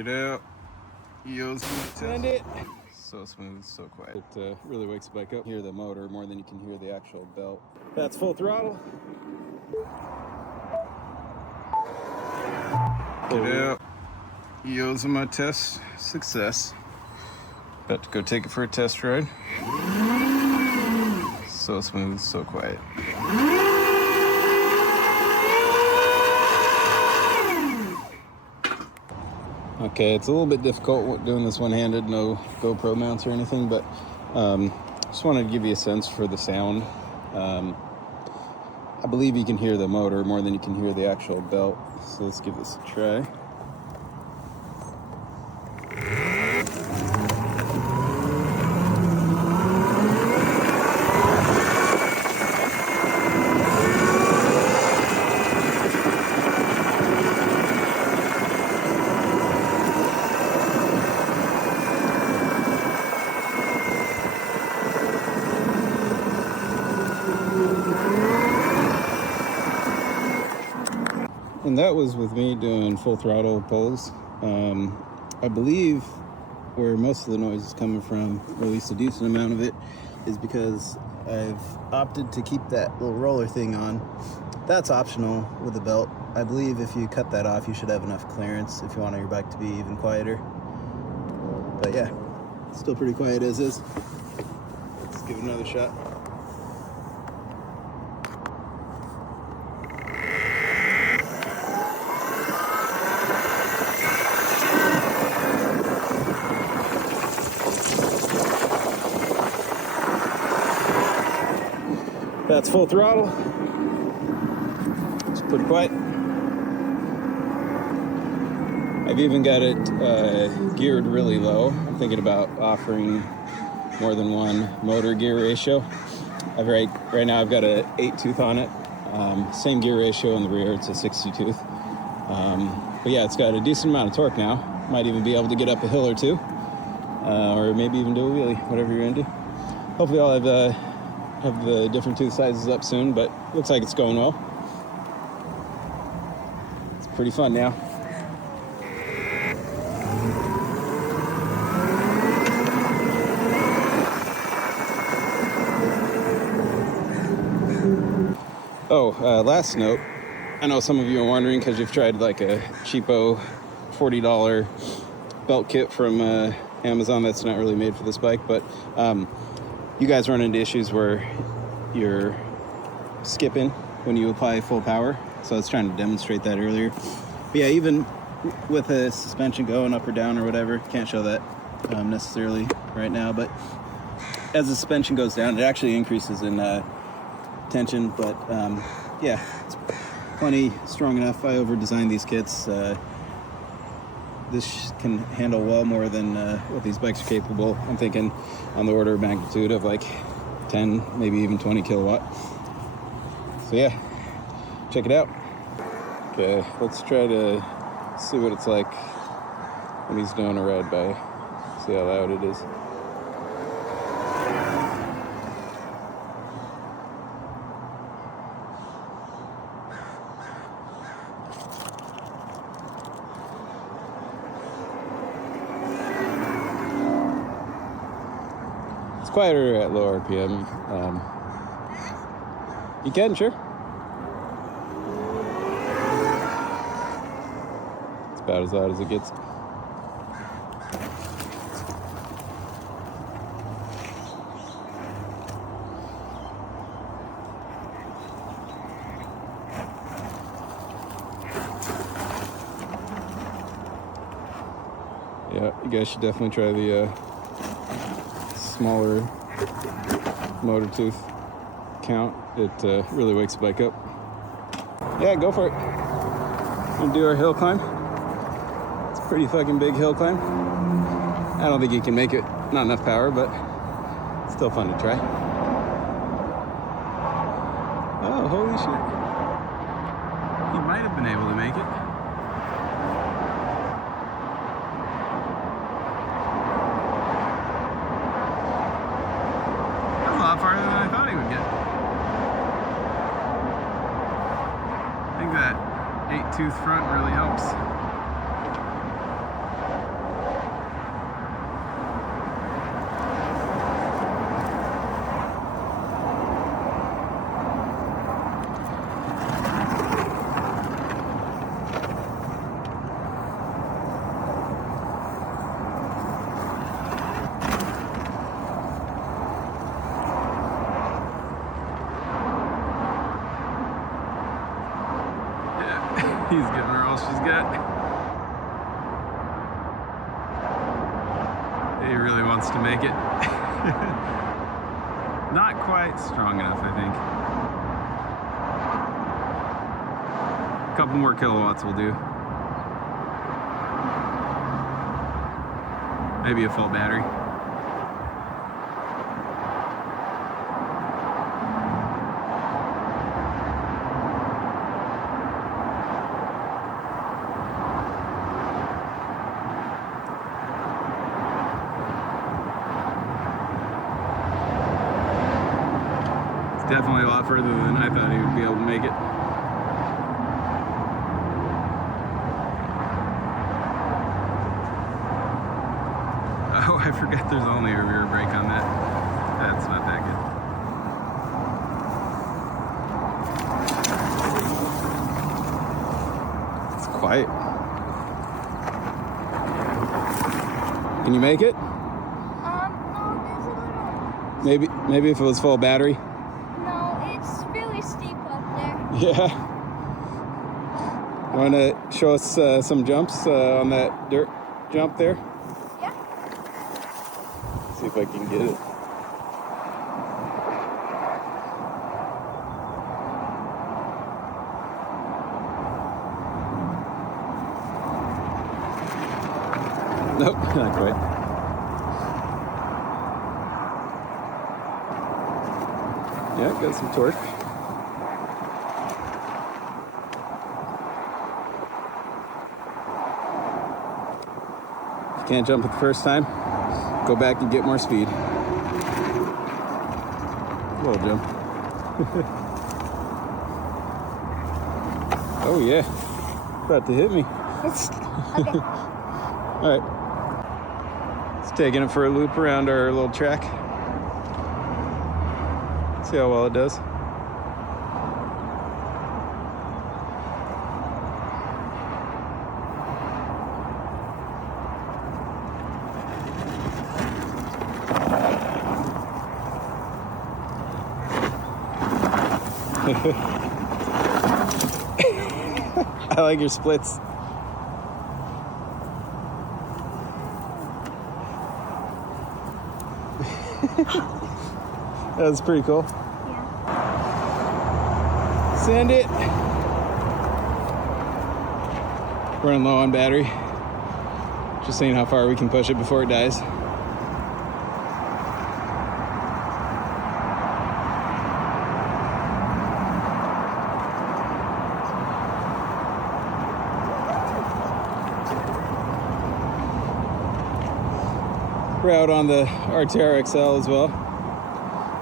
it out. Yozma Send it. So smooth, so quiet. It really wakes the bike up. Hear the motor more than you can hear the actual belt. That's full throttle. Get out. Yozma test success. About to go take it for a test ride. So smooth, so quiet. Okay, it's a little bit difficult doing this one-handed, no GoPro mounts or anything, but just wanted to give you a sense for the sound. I believe you can hear the motor more than you can hear the actual belt, so let's give this a try. And that was with me doing full throttle pulls. I believe where most of the noise is coming from, or at least a decent amount of it, is because I've opted to keep that little roller thing on. That's optional with the belt. I believe if you cut that off, you should have enough clearance if you want your bike to be even quieter. But yeah, still pretty quiet as is. Let's give it another shot. That's full throttle. It's pretty quiet. I've even got it geared really low. I'm thinking about offering more than one motor gear ratio. Right now I've got an 8-tooth on it. Same gear ratio in the rear, it's a 60-tooth. But yeah, it's got a decent amount of torque now. Might even be able to get up a hill or two, or maybe even do a wheelie, whatever you're into. Hopefully I'll have the different tooth sizes up soon, but looks like it's going well. It's pretty fun now. Last note, I know some of you are wondering because you've tried like a cheapo $40 belt kit from Amazon that's not really made for this bike, but you guys run into issues where you're skipping when you apply full power. So I was trying to demonstrate that earlier. But yeah, even with a suspension going up or down or whatever, can't show that necessarily right now, but as the suspension goes down, it actually increases in tension, but yeah, it's plenty strong enough. I over-designed these kits. This can handle well more than what these bikes are capable. I'm thinking on the order of magnitude of like 10, maybe even 20 kilowatt. So yeah, check it out. Okay, let's try to see what it's like when he's doing a ride by. See how loud it is. It's quieter at low RPM. You can, sure. It's about as loud as it gets. Yeah, you guys should definitely try the smaller motor tooth count. It really wakes the bike up. Yeah, go for it. Gonna do our hill climb. It's a pretty fucking big hill climb. I don't think you can make it. Not enough power, but it's still fun to try. Oh, holy shit. He might have been able to make it. Farther than I thought he would get. I think that 8-tooth front really helps. gut. He really wants to make it. Not quite strong enough, I think. A couple more kilowatts will do. Maybe a full battery. Definitely a lot further than I thought he would be able to make it. Oh, I forgot there's only a rear brake on that. That's not that good. It's quiet. Can you make it? No, there's a little... Maybe if it was full battery. Yeah. Want to show us some jumps on that dirt jump there? Yeah. See if I can get it. Nope, not quite. Yeah, got some torque. Can't jump it the first time, go back and get more speed. Little jump. Oh yeah, about to hit me. Okay. All right, it's taking it for a loop around our little track. See how well it does. I like your splits. That was pretty cool. Yeah. Send it. Running low on battery. Just seeing how far we can push it before it dies. We're out on the RTR XL as well.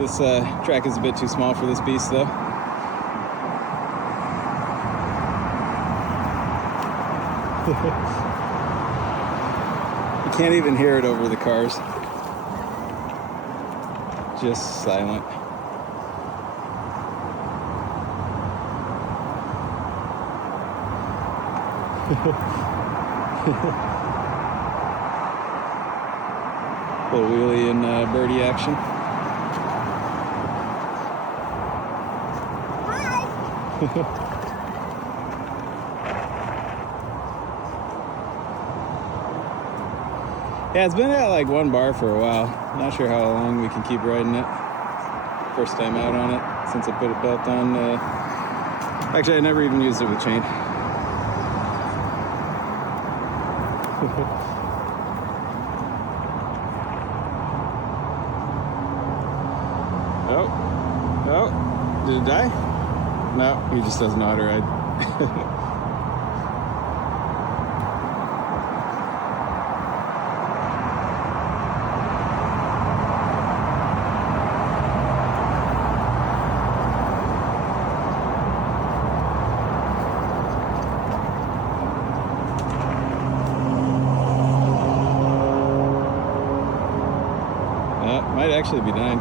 This track is a bit too small for this beast though. You can't even hear it over the cars. Just silent. Little wheelie and birdie action. Hi. Yeah, it's been at like 1 bar for a while. Not sure how long we can keep riding it. First time out on it since I put a belt on. Actually, I never even used it with chain. Oh, did it die? No, he just doesn't know how to ride. Might actually be dying.